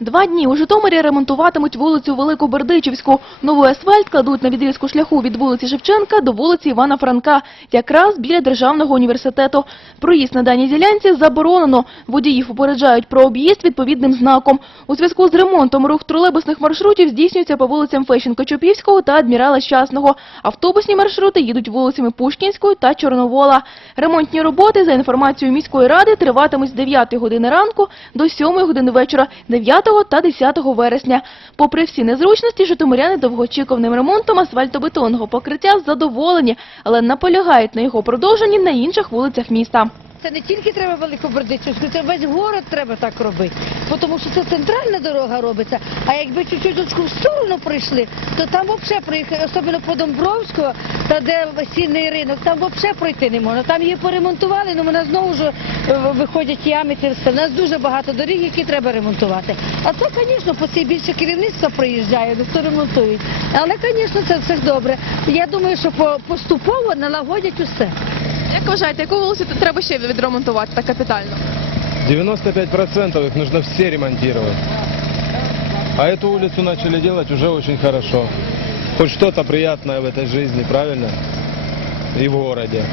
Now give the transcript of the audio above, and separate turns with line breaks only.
Два дні у Житомирі ремонтуватимуть вулицю Великобердичівську. Новий асфальт кладуть на відрізку шляху від вулиці Шевченка до вулиці Івана Франка, якраз біля Державного університету. Проїзд на даній ділянці заборонено. Водіїв попереджають про об'їзд відповідним знаком. У зв'язку з ремонтом рух тролейбусних маршрутів здійснюється по вулицям Фещенко-Чопівського та Адмірала Щасного. Автобусні маршрути їдуть вулицями Пушкінською та Чорновола. Ремонтні роботи, за інформацією міської ради, триватимуть з 9 години ранку до 7 години вечора 9 та 10 вересня. Попри всі незручності, житомиряни довгоочікуваним ремонтом асфальтобетонного покриття задоволені, але наполягають на його продовженні на інших вулицях міста.
Це не тільки треба Великобердичівську, це весь город треба так робити. Тому що це центральна дорога робиться. А якби чуть-чуть в сторону прийшли, то там взагалі проїхати, особливо по Домбровського, та де сінний ринок, там взагалі пройти не можна. Там її поремонтували, але вона знову ж е, виходять ями. У нас дуже багато доріг, які треба ремонтувати. А це, звісно, по цій більше керівництво приїжджає, ніхто ремонтує. Але, звісно, це все добре. Я думаю, що по- поступово налагодять усе.
Як вважаєте, яку вулицю треба ще відремонтувати так капітально?
95% их нужно все ремонтировать. А эту улицу начали делать уже очень хорошо. Хоть что-то приятное в этой жизни, правильно? И в городе.